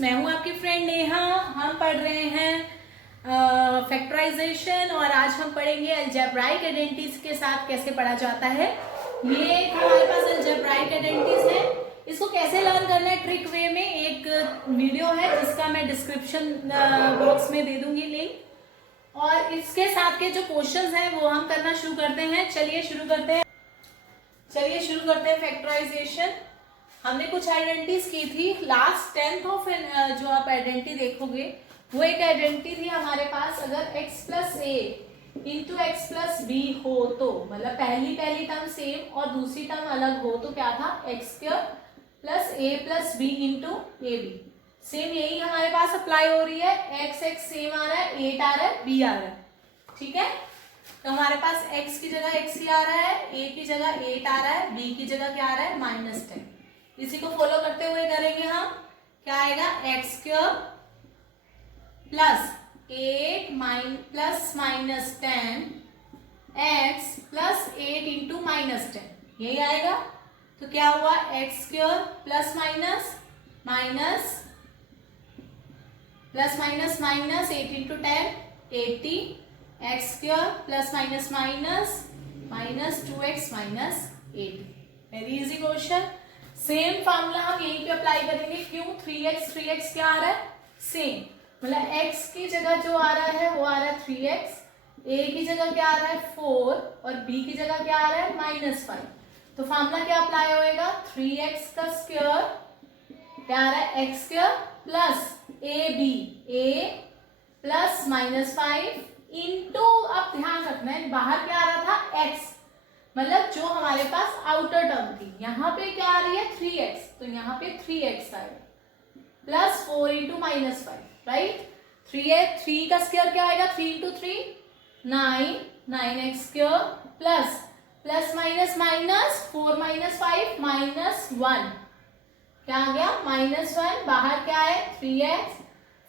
मैं हूं आपकी फ्रेंड नेहा। हम पढ़ रहे हैं फैक्टराइजेशन और आज हम पढ़ेंगे अलजेब्राइक आइडेंटिटीज के साथ कैसे पढ़ा जाता है। ये हमारे पास अलजेब्राइक आइडेंटिटीज है। इसको कैसे लर्न करना है ट्रिक वे में एक वीडियो है जिसका मैं डिस्क्रिप्शन बॉक्स में दे दूंगी लिंक। और इसके साथ के जो क्वेश्चंस हैं वो हम करना शुरू करते हैं। चलिए शुरू करते हैं फैक्टराइजेशन। हमने कुछ आइडेंटिटीज की थी लास्ट 10th ऑफ जो आप आइडेंटिटी देखोगे वो एक आइडेंटिटी थी हमारे पास। अगर x plus a into x plus B हो तो मतलब पहली टर्म सेम और दूसरी टर्म अलग हो तो क्या था, x square plus a plus b into a b. Same यही हमारे पास अप्लाई हो रही है। एक्स सेम आ रहा है, 8 आ रहा है, बी आ रहा है। ठीक है, तो हमारे पास x की जगह x ही आ रहा है, a की जगह 8 आ रहा है, b की जगह क्या आ रहा है -10। इसी को फॉलो करते हुए करेंगे हम। क्या आएगा, x square plus 8 plus -10 x plus 8 into -10 यही आएगा। तो क्या हुआ, x square plus minus 8 into 10 80 x square plus minus 2x minus 80। Very easy question. Same formula हम यहीं पे अप्लाई करेंगे। क्यों, 3x क्या आ रहा है, सेम मतलब x की जगह जो आ रहा है वो आ रहा है 3x, a की जगह क्या आ रहा है 4 और b की जगह क्या आ रहा है -5। तो फार्मूला क्या अप्लाई होएगा, 3x का स्क्वायर क्या आ रहा है x square plus a plus -5 into, अब ध्यान रखना है बाहर क्या आ रहा था x, मतलब जो हमारे पास आउटर टर्म थी। यहाँ पे क्या आ रही है 3x, तो यहाँ पे 3x आएगा प्लस 4 इंटू -5, राइट। 3 का स्क्वायर क्या आएगा, 3 into 3 9x square plus minus 4 -5 -1 क्या आ गया -1, बाहर क्या है 3x,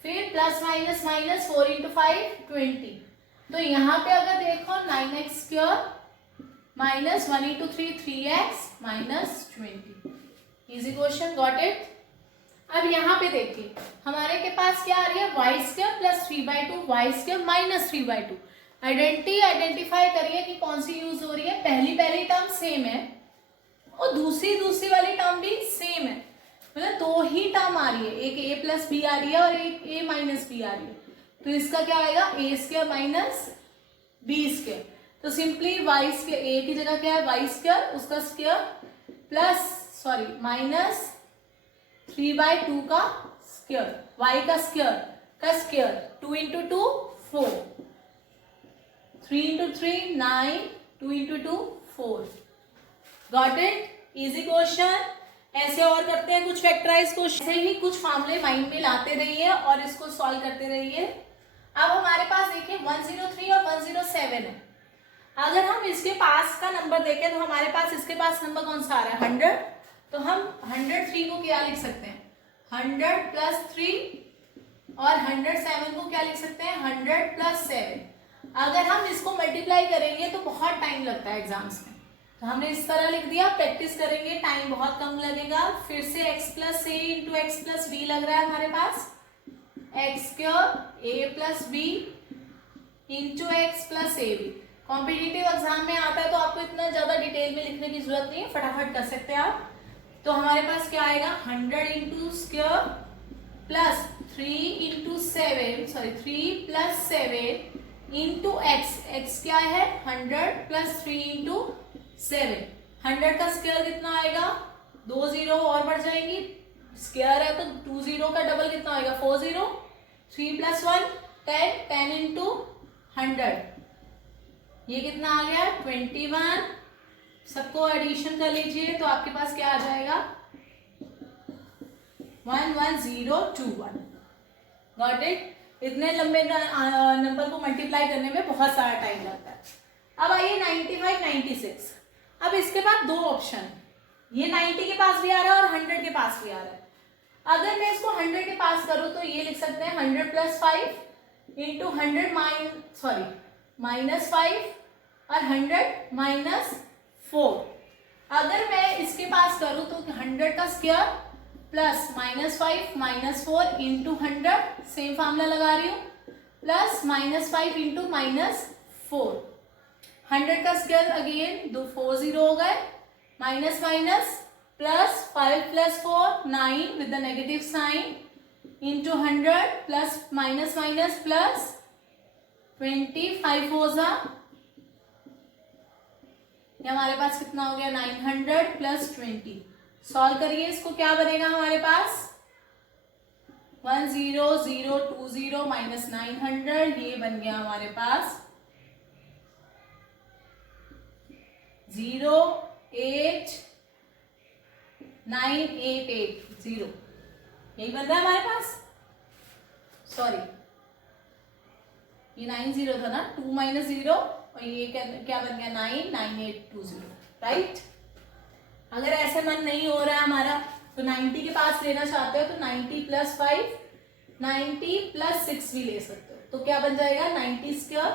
फिर प्लस माइनस 4 इंटू 5 20। तो यहाँ पे अगर देखो 9x square minus 1 into 3x -20। Easy question, got it. अब यहाँ पे देखिए हमारे के पास क्या आ रही है, y square plus 3/2 y square minus 3/2। Identify करिए कि कौन सी यूज हो रही है। पहली टर्म सेम है और दूसरी वाली टर्म भी सेम है, मतलब दो ही टर्म आ रही है, एक a प्लस बी आ रही है और एक a माइनस बी आ रही है। तो इसका क्या आएगा, a square minus b square. तो सिंपली वाई स्क्वायर, a की जगह क्या है वाई स्क्वायर, उसका स्क्वायर माइनस 3/2 का स्क्वायर, y का square 2 into 2 4, 3 into 3 9, 2 into 2 4। Got it, easy question. ऐसे और करते हैं कुछ फैक्टराइज क्वेश्चन। ऐसे ही कुछ फार्मूले माइंड में लाते रहिए और इसको सॉल्व करते रहिए। अब हमारे पास देखिए 103 और 107 है। अगर हम इसके पास का नंबर देखें तो हमारे पास इसके पास नंबर कौन सा आ रहा है 100। तो हम 103 को क्या लिख सकते हैं 100 प्लस 3 और 107 को क्या लिख सकते हैं 100 प्लस 7। अगर हम इसको मल्टीप्लाई करेंगे तो बहुत टाइम लगता है एग्जाम्स में, तो हमने इस तरह लिख दिया। प्रैक्टिस करेंगे टाइम बहुत कम लगेगा। फिर से x plus a into x plus b लग रहा है हमारे पास, x square a plus b into x plus a b. Competitive exam में आता है तो आपको इतना ज्यादा डिटेल में लिखने की जरूरत नहीं है, फटाफट कर सकते हैं आप। तो हमारे पास क्या आएगा 100 into square plus 3 plus 7 into x क्या है 100 प्लस 3 इंटू 7। 100 का स्क्वायर कितना आएगा, 2 जीरो और बढ़ जाएंगी, स्क्वायर है तो 2 जीरो का डबल कितना आएगा 4 जीरो, 3 प्लस 1 10 इंटू 100 ये कितना आ गया 21। सबको एडिशन कर लीजिए तो आपके पास क्या आ जाएगा 11021। Got it. इतने लंबे नंबर को मल्टीप्लाई करने में बहुत सारा टाइम लगता है। अब आइए 95 96। अब इसके बाद दो ऑप्शन, ये 90 के पास भी आ रहा है और 100 के पास भी आ रहा है। अगर मैं इसको 100 के पास करूं तो ये लिख सकते हैं 100 प्लस 5 इंटू 100 माइनस 5 और 100 माइनस 4। अगर मैं इसके पास करूं तो 100 का square plus -5 -4 into 100, same formula लगा रही हूँ, प्लस -5 इंटू -4, 100 का स्क्वायर अगेन 2 4 0 हो गए, minus minus plus 5 plus 4 9 with the negative sine into 100 plus minus minus plus 25 हो जा, ये हमारे पास कितना हो गया 900 प्लस 20। सॉल्व करिए इसको, क्या बनेगा हमारे पास 10020 माइनस 900, ये बन गया हमारे पास 08980, यही बन रहा है हमारे पास। सॉरी ये 90 था ना, 2 माइनस 0 और ये क्या बन गया 99820, राइट। अगर ऐसे मन नहीं हो रहा है हमारा तो 90 के पास लेना चाहते हो तो 90 प्लस 5 90 प्लस 6 भी ले सकते हो, तो क्या बन जाएगा 90 square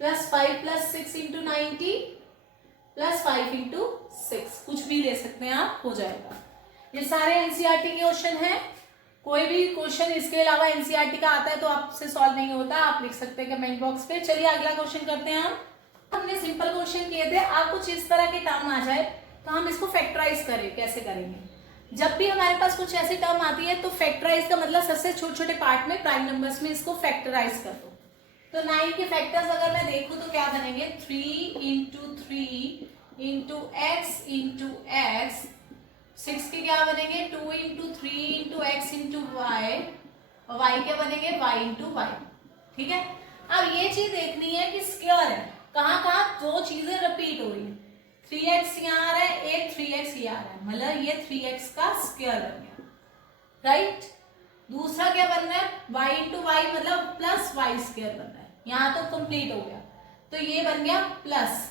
plus 5 plus 6 into 90 plus 5 into 6, कुछ भी ले सकते हैं आप, हो जाएगा। ये सारे एनसीईआरटी के क्वेश्चन हैं, कोई भी क्वेश्चन इसके अलावा एनसीईआरटी का आता है तो आपसे सॉल्व नहीं होता, आप लिख सकते हैं कमेंट बॉक्स पे। चलिए अगला क्वेश्चन करते हैं हम। हमने सिंपल क्वेश्चन किए थे, आप कुछ इस तरह के टर्म आ जाए तो हम इसको फैक्टराइज करें, कैसे करेंगे। जब भी हमारे पास कुछ ऐसी टर्म आती है तो फैक्टराइज का मतलब सबसे छोटे छोटे पार्ट में प्राइम नंबर्स में इसको फैक्टराइज कर दो। तो 9 के फैक्टर्स अगर मैं देखूं तो क्या बनेंगे 3 into 3 into x into x, 6 के क्या बनेंगे 2 into 3 into x into y, और वाई के बनेंगे y इंटू वाई, ठीक है। अब ये चीज देखनी है कि स्क्वायर है, कहाँ कहाँ दो चीजें रिपीट हो रही है, 3x यहाँ आ रहा है, एक 3x ये आ रहा है, मतलब ये 3x का स्क्वायर बन गया, राइट। दूसरा क्या बन रहा है y इंटू वाई, मतलब प्लस वाई स्क्वायर बन रहा है, यहाँ तो कंप्लीट हो गया, तो ये बन गया plus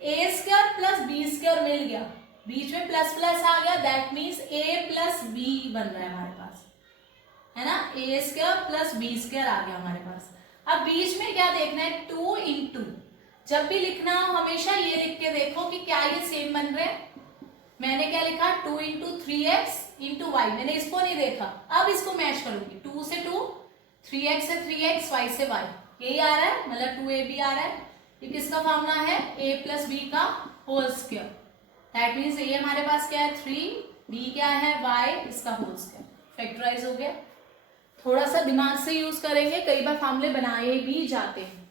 a square plus b square मिल गया, बीच में प्लस प्लस आ गया, that means a plus b बन रहा है हमारे पास, है ना, a square plus b square आ गया हमारे पास। अब बीच में क्या देखना है 2 इंटू, जब भी लिखना हो हमेशा ये लिख के देखो कि क्या ये सेम बन रहे हैं। मैंने क्या लिखा 2 इंटू 3x इंटू वाई, मैंने इसको नहीं देखा, अब इसको मैच करूंगी, 2 से 2, 3x से 3x, y से y, यही आ रहा है, मतलब 2ab आ रहा है। ये किसका फॉर्मूला है a प्लस बी का होल स्क्वायर, दैट मीन्स ये हमारे पास क्या है 3, b क्या है y, इसका होल स्क्वायर, फैक्टराइज हो गया। थोड़ा सा दिमाग से यूज करेंगे, कई बार फॉर्मूले बनाए भी जाते हैं,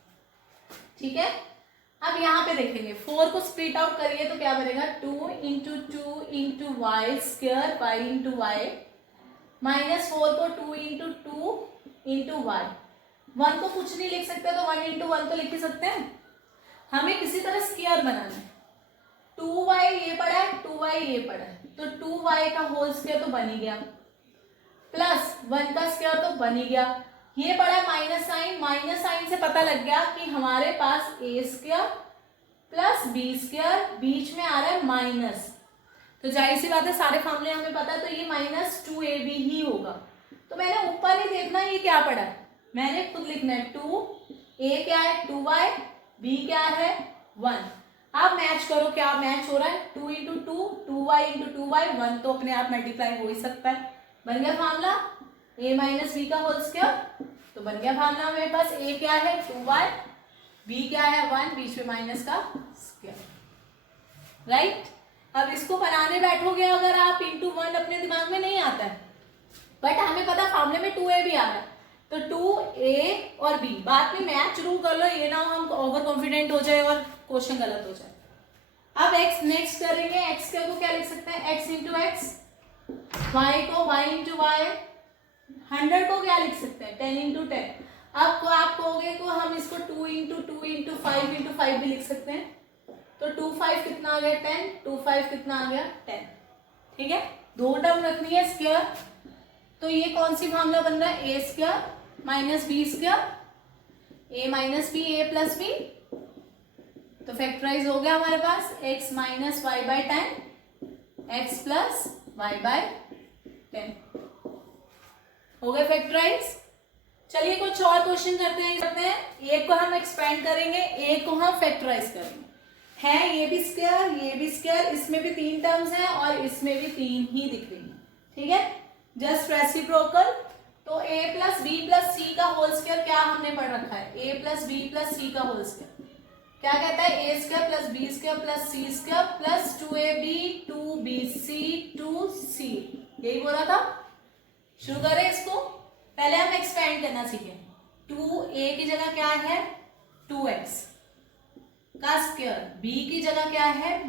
ठीक है। अब यहाँ पे देखेंगे 4 को स्प्लिट आउट करिए तो क्या बनेगा 2 into 2 into y square y into y, minus 4 को 2 इंटू 2 इंटू वाई, 1 को कुछ नहीं लिख सकते तो 1 इंटू 1 तो लिख ही सकते हैं। हमें किसी तरह स्क्वायर बनाना है, 2y ये पड़ा है 2y ये पड़ा है, तो 2y का होल स्क्वायर तो बन ही गया, प्लस 1 का स्क्वायर तो बन ही गया, ये पड़ा है माइनस साइन से पता लग गया कि हमारे पास a square plus b square, बीच में आ रहा है माइनस, तो जाहिर सी बात है सारे फॉर्मूले हमें पता है, तो ये माइनस 2ab ही होगा। तो मैंने ऊपर ही देखना ये क्या पड़ा है, मैंने खुद लिखना है 2, a क्या है 2y, b क्या है 1। आप मैच करो, क्या मैच हो रहा है 2 इंटू 2 2y इंटू 2y, 1 तो अपने आप मल्टीप्लाई हो ही सकता है, बन गया फार्मूला a माइनस बी का होल स्क्वायर, तो बन गया फार्मूला हमारे पास a क्या है 2y, b क्या है 1, बीच में माइनस का स्क्वायर, राइट। अब इसको बनाने बैठोगे अगर आप इंटू 1 अपने दिमाग में नहीं आता है, बट हमें पता फार्मूले में 2a भी आ रहा है, तो 2a और b, बाद में मैच शुरू कर लो, ये ना हम ओवर कॉन्फिडेंट हो जाए और क्वेश्चन गलत हो जाए। अब x नेक्स्ट करेंगे, x को क्या लिख सकते हैं x इंटू एक्स, y को y इंटू वाई, 100 को क्या लिख सकते हैं 10 इंटू 10। अब आप कहोगे को हम इसको 2 इंटू 2 इंटू 5 इंटू 5 भी लिख सकते हैं, तो 2 5 कितना आ गया 10, 2 5 कितना आ गया 10, ठीक है। दो टर्म रखनी है स्क्वायर, तो ये कौन सी फार्मूला बन रहा है a square minus b square, a minus b a plus b, तो फैक्टराइज हो गया हमारे पास x minus y by 10 x plus y by 10, हो गए फैक्टराइज। चलिए कुछ और क्वेश्चन करते हैं, एक को हम एक्सपेंड करेंगे, एक को हम फैक्टराइज करेंगे। है ये भी स्क्वायर ये भी स्क्वायर, इसमें भी 3 टर्म्स हैं और इसमें भी 3 ही दिख रही हैं, ठीक है, जस्ट रेसिप्रोकल। तो a plus b plus c का होल स्क्वायर क्या हमने पढ़ रखा है, a plus b plus c का होल स्क्वायर क्या कहता है, a square plus b square plus c square plus 2ab 2bc 2c, यही बोला था। शुरू करें इसको, पहले हम एक्सपेंड करना सीखें। 2a की जगह क्या है, 2x का स्क्वायर, b की जगह क्या है -y।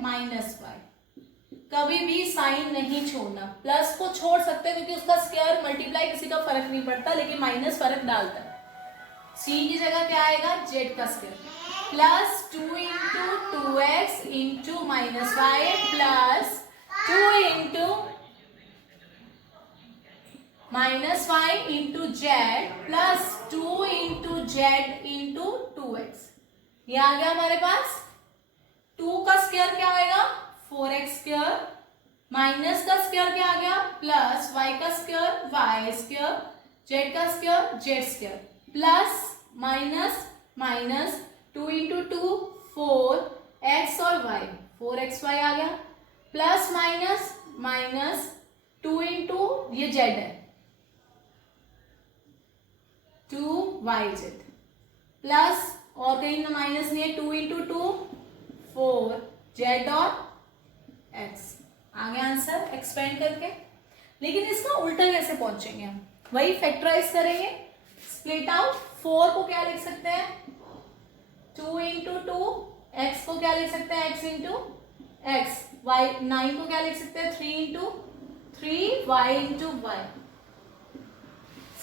कभी भी साइन नहीं छोड़ना, प्लस को छोड़ सकते हैं क्योंकि उसका स्क्वायर मल्टीप्लाई किसी का फर्क नहीं पड़ता, लेकिन माइनस फर्क डालता है। c की जगह क्या आएगा, z का square plus 2 into 2x into -y plus 2 into -y into z plus 2 into z into 2x। ये आ गया हमारे पास। 2 का स्क्वायर क्या आएगा, 4x स्क्वायर, माइनस का स्क्वायर क्या आ गया, प्लस y का स्क्वायर y स्क्वायर, z का square z square plus minus minus 2 into 2 4 x और y 4xy आ गया, प्लस माइनस माइनस 2 इंटू ये z है 2yz प्लस और कहीं ना माइनस नहीं है 2 इंटू 2 4z और x। आ गया आंसर एक्सपेंड करके। लेकिन इसका उल्टा कैसे पहुंचेंगे हम, वही फैक्टराइज करेंगे, स्प्लिट आउट। 4 को क्या लिख सकते हैं, 2 इंटू 2, x को क्या लिख सकते हैं, x इंटू x, y 9 को क्या लिख सकते हैं, 3 इंटू 3 y इंटू y,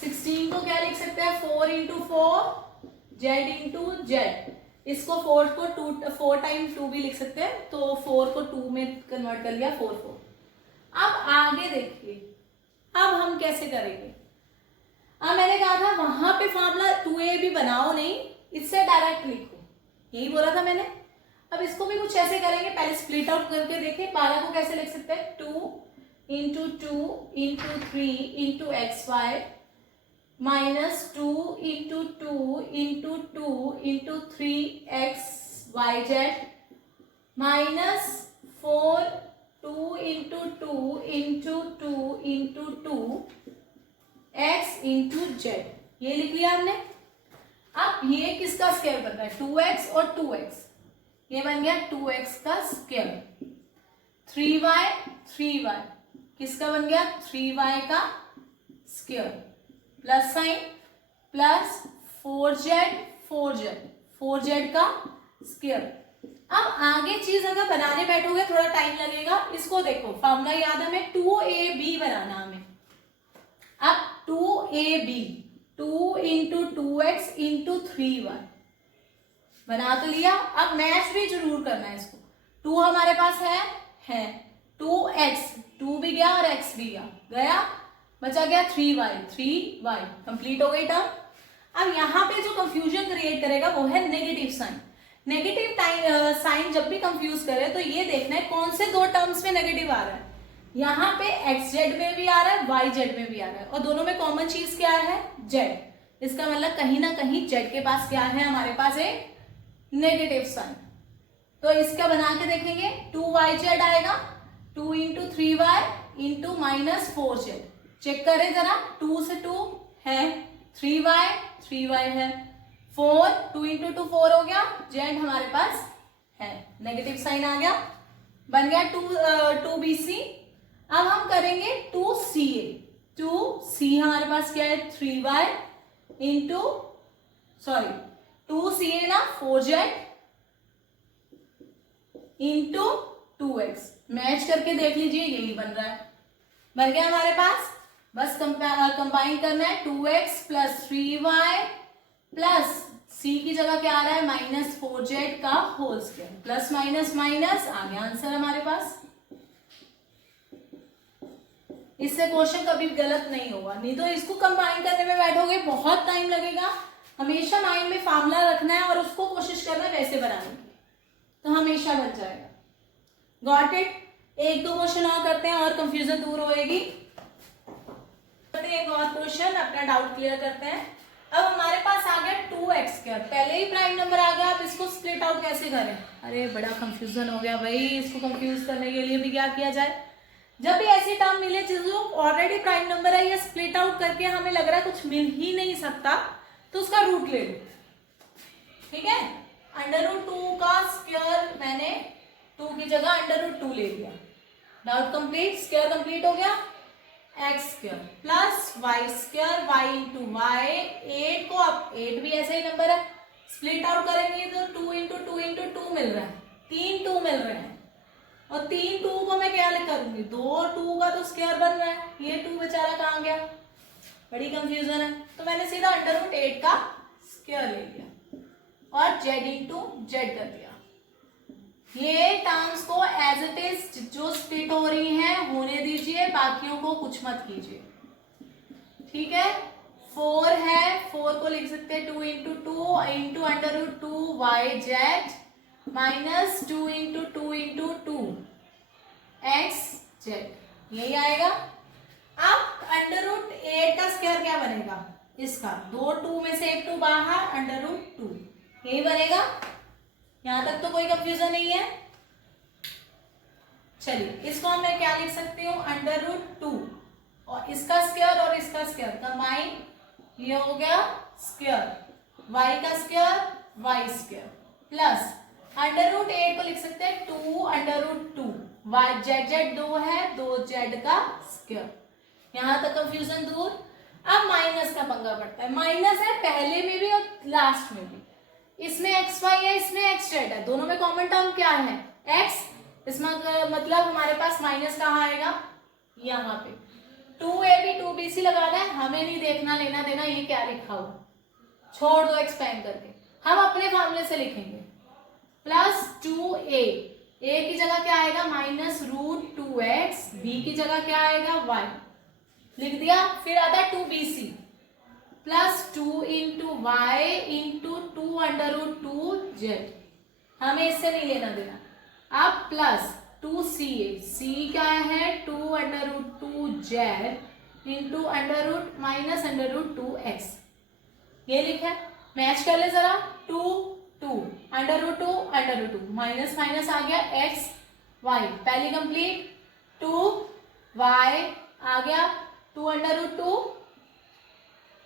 16 को क्या लिख सकते हैं, 4 इंटू 4 z इंटू z। इसको 4 को 4 टाइम 2 भी लिख सकते हैं, तो 4 को 2 में कन्वर्ट कर लिया 4 4। अब आगे देखिए, अब हम कैसे करेंगे। अब मैंने कहा था वहां पे फॉर्मूला 2ab बनाओ नहीं, इससे डायरेक्ट लिखो, यही बोला था मैंने। अब इसको भी कुछ ऐसे करेंगे, पहले स्प्लिट आउट करके देखें। 12 को कैसे लिख सकते हैं, 2 into 2 into 3 into XY minus 2 into 2 into 2 into 3XYZ minus 4 2 into 2 into 2 into 2x into z, ये लिख लिया हमने। अब ये किसका स्क्वायर बन रहा है, 2x और 2x, ये बन गया 2x का स्क्वायर। 3y किसका बन गया, 3y का square plus sign plus 4z का स्क्वायर। अब आगे चीज अगर बनाने बैठोगे थोड़ा टाइम लगेगा। इसको देखो, फॉर्मूला याद है हमें, 2ab बनाना हमें। अब 2ab 2 into 2x into 3y बना तो लिया। अब मैच भी जरूर करना है इसको। 2 हमारे पास है 2x, 2 भी गया और x भी गया, बचा गया 3y कंप्लीट हो गई टर्म। अब यहाँ पे जो कंफ्यूजन क्रिएट करेगा वो है नेगेटिव साइन। नेगेटिव साइन जब भी कंफ्यूज करे तो ये देखना है कौन से दो टर्म्स में नेगेटिव आ रहा है। यहाँ पे xz में भी आ रहा है, yz में भी आ रहा है, और दोनों में कॉमन चीज क्या है, z। इसका मतलब कहीं ना कहीं z के पास क्या है, हमारे पास एक नेगेटिव साइन। तो इसका बना के देखेंगे, 2yz आएगा, 2 into 3y into minus 4z। Check करें जरा, 2 से 2 है, 3y है, 4 2 इंटू 2 4 हो गया, z हमारे पास है, नेगेटिव साइन आ गया, बन गया 2bc। अब हम करेंगे 2ca। 2c हमारे पास क्या है, 3y इंटू 2ca ना 4z इंटू 2x। मैच करके देख लीजिए, यही बन रहा है, बन गया हमारे पास। बस कंबाइन करना है, 2x plus 3y plus c की जगह क्या आ रहा है, माइनस 4z का whole square, plus minus minus आ गया आंसर हमारे पास। इससे क्वेश्चन कभी गलत नहीं होगा, नहीं तो इसको कंबाइन करने में बैठोगे बहुत टाइम लगेगा। हमेशा माइंड में फार्मूला रखना है और उसको कोशिश करना है वैसे बनाने की, तो हमेशा बन जाएगा। Got it. एक दो क्वेश्चन और करते हैं और कंफ्यूजन दूर होएगी। एक और क्वेश्चन, अपना डाउट क्लियर करते हैं। अब हमारे पास आ गया 2x स्क्वायर, पहले ही प्राइम नंबर आ गया। अब इसको स्प्लिट आउट कैसे करें, अरे बड़ा कंफ्यूजन हो गया भाई। इसको कंफ्यूज करने के लिए भी क्या किया जाए, जब भी ऐसी टर्म मिले जो ऑलरेडी प्राइम नंबर है या स्प्लिट आउट करके हमें लग रहा है कुछ मिल ही नहीं सकता, तो उसका रूट ले लो, ठीक है। √2 का स्क्वायर मैंने 2 की जगह √2 ले लिया। डाउट कंप्लीट, स्क्वायर कंप्लीट हो गया। X square plus y square y into y, 8 को, अब 8 भी ऐसा ही नंबर है, स्प्लिट आउट करेंगे तो 2 इंटू 2 इंटू 2 मिल रहा है, 3 2 मिल रहे हैं, और 3 2 को मैं क्या करूंगी, 2 2 का तो स्क्वायर बन रहा है, ये 2 बेचारा कहाँ गया, बड़ी कंफ्यूजन है। तो मैंने सीधा √8 का स्क्वायर ले लिया और z इंटू जेड कर दिया। ये टर्म्स को एज इट इज जो स्प्लिट हो रही हैं होने दीजिए, बाकियों को कुछ मत कीजिए, ठीक है। 4 है, 4 को लिख सकते हैं 2 into 2 into √2 y z minus 2 into 2 into 2 x z, यही आएगा। अब √8 का स्क्वायर क्या बनेगा, इसका 2 2 में से एक 2 बाहर, √2 यही बनेगा। यहां तक तो कोई कंफ्यूजन नहीं है। चलिए इसको मैं क्या लिख सकती हूँ, √2 और इसका स्क्वायर और इसका स्क्वायर कंबाइन, ये हो गया स्क्वायर, y का स्क्वायर y स्क्वायर प्लस √8 को लिख सकते हैं 2 √2 y z 2 है, 2 z का स्क्वायर। यहां तक कंफ्यूजन दूर। अब माइनस का पंगा पड़ता है, माइनस है पहले में भी और लास्ट में भी, इसमें एक्स वाई है, इसमें एक्स जेड है, दोनों में कॉमन टर्म क्या है, एक्स, इसमें मतलब हमारे पास माइनस कहाँ आएगा, यहाँ पे 2ab 2bc लगाना है, हमें नहीं देखना लेना देना ये क्या लिखा हुआ, छोड़ दो एक्सपेंड करके, हम अपने फॉर्मूले से लिखेंगे। प्लस 2a, a की जगह क्या आएगा -√2x, b की जगह क्या आएगा y, लिख दिया। फिर आता है 2bc plus 2 into y into 2 √2z, हमें इससे नहीं लेना देना। अब प्लस 2ca, c क्या है 2 √2z इंटू -√2x, ये लिखा है, मैच कर ले जरा, 2 2 √2 माइनस माइनस आ गया x y, पहली कंप्लीट, 2y आ गया, 2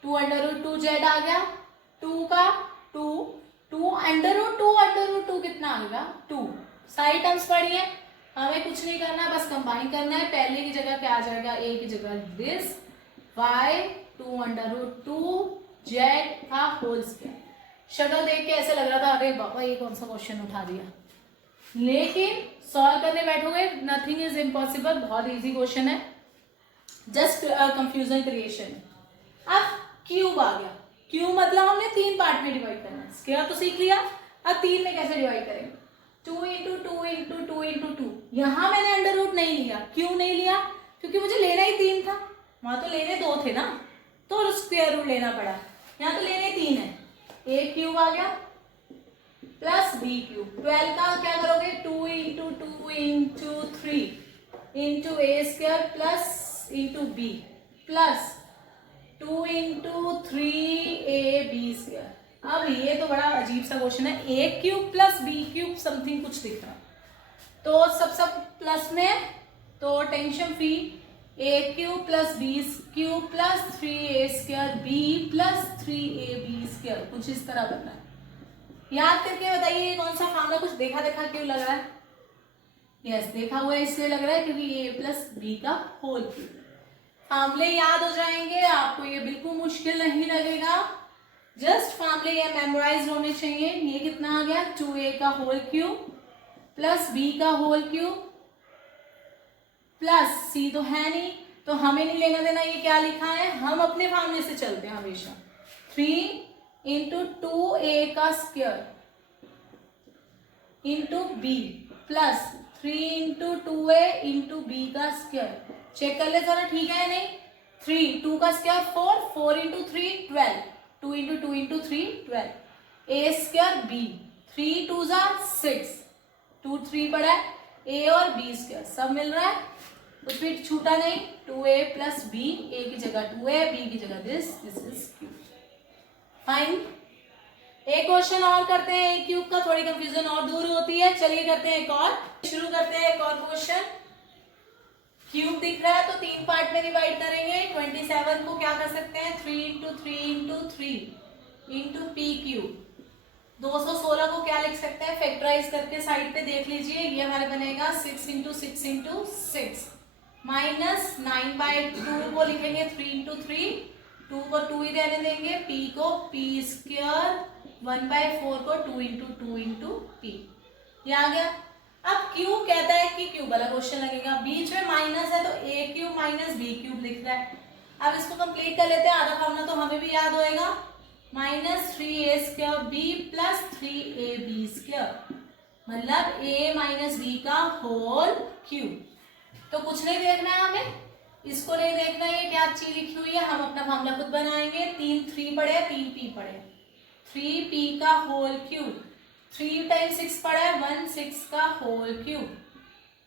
√2z आ गया, 2 का 2 √2 कितना आ गया 2, सारी टर्म्स पढ़ी है, हमें कुछ नहीं करना, बस कंबाइन करना है। पहले की जगह क्या आ जाएगा, a की जगह दिस y 2 √2z का होल स्क्वायर। शक्ल देख के ऐसे लग रहा था अरे बाबा ये कौन सा क्वेश्चन उठा दिया, लेकिन सॉल्व करने बैठोगे नथिंग इज इम्पॉसिबल, बहुत इजी क्वेश्चन है, जस्ट कंफ्यूजन क्रिएशन। अब क्यूब आ गया, क्यूब मतलब हमने 3 पार्ट में डिवाइड करना है, स्क्वायर तो सीख लिया, अब 3 में कैसे डिवाइड करेंगे, 2 इंटू 2 इंटू 2 इंटू 2, यहाँ मैंने √ नहीं लिया, क्यों नहीं लिया, क्योंकि मुझे लेना ही 3 था, वहां तो लेने 2 थे ना, तो स्क्वायर रूट लेना पड़ा, यहाँ तो लेने 3 है, a क्यूब आ गया प्लस b क्यूब, 12 का क्या करोगे 2 into 2 into 3 into a square plus into b plus 2 into 3ab square. अब ये तो बड़ा अजीब सा क्वेश्चन है, a cube plus b cube something कुछ दिख रहा, तो सब प्लस में, तो tension free, a cube plus b cube plus 3a square b plus 3ab square, कुछ इस तरह बन रहा है। याद करके बताइए कौन सा फार्मूला, कुछ देखा देखा क्यों लग रहा है, यस देखा हुआ है इसलिए लग रहा है क्योंकि a प्लस b का होल क्यूब। फार्मूले याद हो जाएंगे, आपको ये बिल्कुल मुश्किल नहीं लगेगा, जस्ट फार्मूले ये मेमोराइज होने चाहिए। ये कितना आ गया 2a का होल क्यूब प्लस b का होल क्यूब प्लस c तो है नहीं, तो हमें नहीं लेना देना ये क्या लिखा है, हम अपने फार्मूले से चलते हैं हमेशा, 3 इंटू 2a का square into b plus 3 into 2a into b का स्क्वायर, चेक कर ले जरा ठीक है या नहीं, 3 2 का square 4 4 into 3 12 2 into 2 into 3 12, a square b 3 2 6 2 3 पड़ा है, a और b स्क्वायर सब मिल रहा है, उसमें छूटा नहीं, 2a प्लस b, a की जगह 2a b की जगह दिस इज क्यूब। फाइन, एक क्वेश्चन और करते हैं, a क्यूब का थोड़ी कंफ्यूजन और दूर होती है, चलिए करते हैं एक और, शुरू करते हैं एक और क्वेश्चन। क्यूब दिख रहा है तो 3 पार्ट में डिवाइड करेंगे। 27 को क्या कर सकते हैं 3 into 3 into 3 into P cube. 216 को क्या लिख सकते हैं फैक्टराइज करके साइड पे देख लीजिए, ये हमारे बनेगा 6 इंटू 6 इंटू 6 माइनस 9/2 को लिखेंगे 3 इंटू 3, 2 को 2 ही रहने देंगे, p को p स्क्वायर, 1/4 को 2 इंटू 2 इंटू पी। ये आ गया। अब क्यूब कहता है कि क्यूब वाला क्वेश्चन लगेगा, बीच में माइनस है तो a cube minus b cube लिख रहा है। अब इसको कंप्लीट कर लेते हैं, आधा फॉर्मूला तो हमें भी याद होएगा, minus 3a square b plus 3ab square, मतलब a माइनस b का होल क्यूब। तो कुछ नहीं देखना है हमें, इसको नहीं देखना है ये क्या चीज लिखी हुई है, हम अपना फॉर्मूला खुद बनाएंगे। 3 3 पड़े 3 p पड़े, 3p का होल क्यूब, 3 टाइम्स 6 पड़ा है 1 6 का whole cube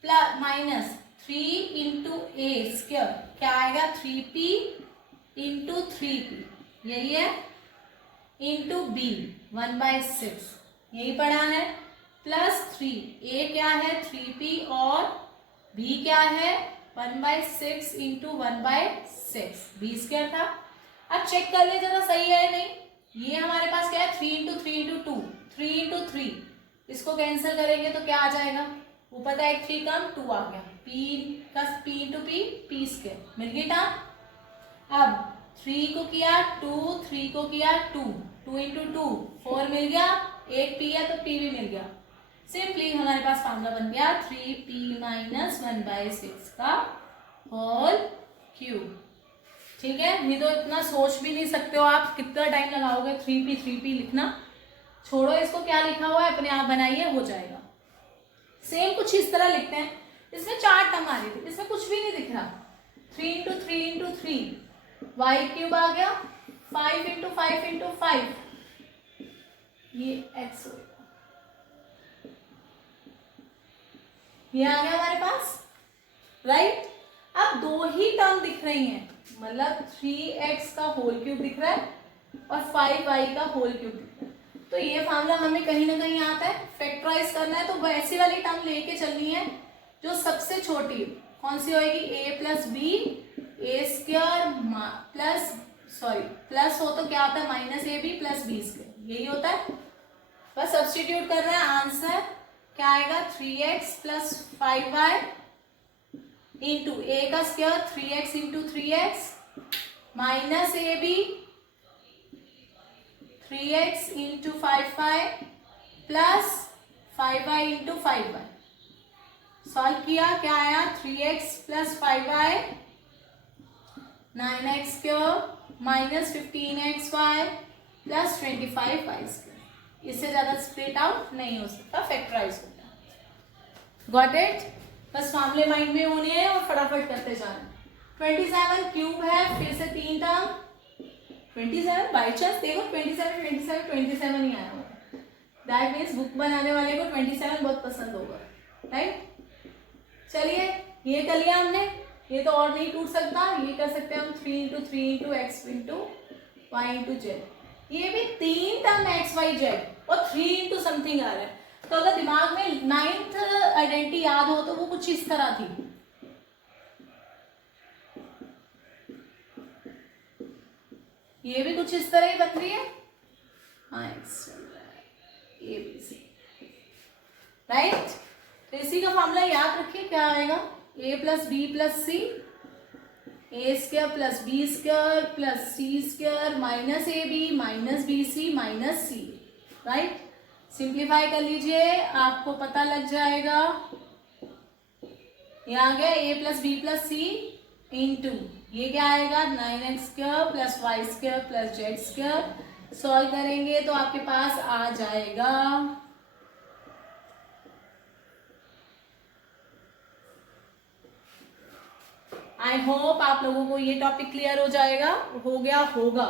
plus minus 3 into a square, क्या आएगा 3p इंटू 3p, यही है, इंटू b 1/6, यही पड़ा है, प्लस 3, a क्या है 3p और b क्या है 1/6 इंटू 1/6, b स्क्वायर था। अब चेक कर ले जरा सही है नहीं, ये हमारे पास क्या है 3 इंटू 3 इंटू 2, 3 इंटू 3, इसको कैंसिल करेंगे तो क्या आ जाएगा, ऊपर था एक 3 कम 2 आ गया, p इंटू p स्क्वायर, मिल गई टर्म। अब 3 को किया 2, 3 को किया 2, 2 इंटू 2 4 मिल गया, एक p है तो p भी मिल गया। सिंपली हमारे पास फॉर्मूला बन गया 3p माइनस 1/6 का होल क्यूब। ठीक है, नहीं तो इतना सोच भी नहीं सकते हो आप, कितना टाइम लगाओगे 3p लिखना, छोड़ो इसको, क्या लिखा हुआ है अपने आप बनाइए, हो जाएगा। सेम कुछ इस तरह लिखते हैं, इसमें 4 टर्म आ रही थी, इसमें कुछ भी नहीं दिख रहा, 3 इंटू 3 इंटू 3 वाई क्यूब आ गया, 5 इंटू 5 इंटू 5, ये x होगा, ये आ गया हमारे पास, राइट। अब 2 ही टर्म दिख रही हैं, मतलब 3x का होल क्यूब दिख रहा है और 5y का होल क्यूब दिख रहा है, तो ये फार्मूला हमें कहीं ना कहीं आता है। फैक्टराइज करना है तो वैसी वाली टर्म लेके चलनी है जो सबसे छोटी, कौन सी होएगी, a plus b a square plus plus हो तो क्या होता है minus a b plus b square, यही होता है। बस सब्स्टिट्यूट कर रहे हैं, आंसर क्या आएगा 3x प्लस 5y इंटू ए का square 3x into 3x minus a b 3x into 5y plus 5y into 5y। Solve किया, क्या आया 3x प्लस 5y 9x square minus 15xy plus 25y square. इससे ज्यादा स्प्लिट आउट नहीं हो सकता, फैक्टराइज होता है। Got it. बस मामले माइंड में होने हैं और फटाफट करते जाना। 27 क्यूब है, फिर से 3 टर्म, 27 बाई चांस देखो 27 ही आया होगा, दैट मीन्स बुक बनाने वाले को 27 बहुत पसंद होगा, राइट। चलिए ये कर लिया हमने, ये तो और नहीं टूट सकता, ये कर सकते हैं हम 3 into 3 into x into y into z. ये भी 3 टर्म एक्स वाई जेड और 3 इंटू समथिंग आ रहा है, तो अगर दिमाग में 9th आइडेंटिटी याद हो तो वो कुछ इस तरह थी। ये भी कुछ इस तरह ही बन रही है, हाँ ए बी सी, राइट। तो इसी का फॉर्मूला याद रखिए, क्या आएगा a plus b plus c, a square plus b square plus c square minus a b minus b c minus c, right. Simplify कर लीजिए, आपको पता लग जाएगा, ये आ गया a plus b plus c into ये क्या आएगा 9x square plus y square plus z square. Solve करेंगे तो आपके पास आ जाएगा आई होप आप लोगों को ये टॉपिक क्लियर हो जाएगा, हो गया होगा।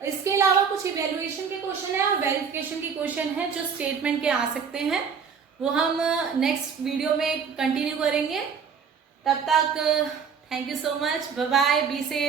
इसके अलावा कुछ इवेल्युएशन के क्वेश्चन है और वेरिफिकेशन के क्वेश्चन है जो स्टेटमेंट के आ सकते हैं, वो हम नेक्स्ट वीडियो में कंटिन्यू करेंगे। तब तक thank you so much, bye bye, be safe.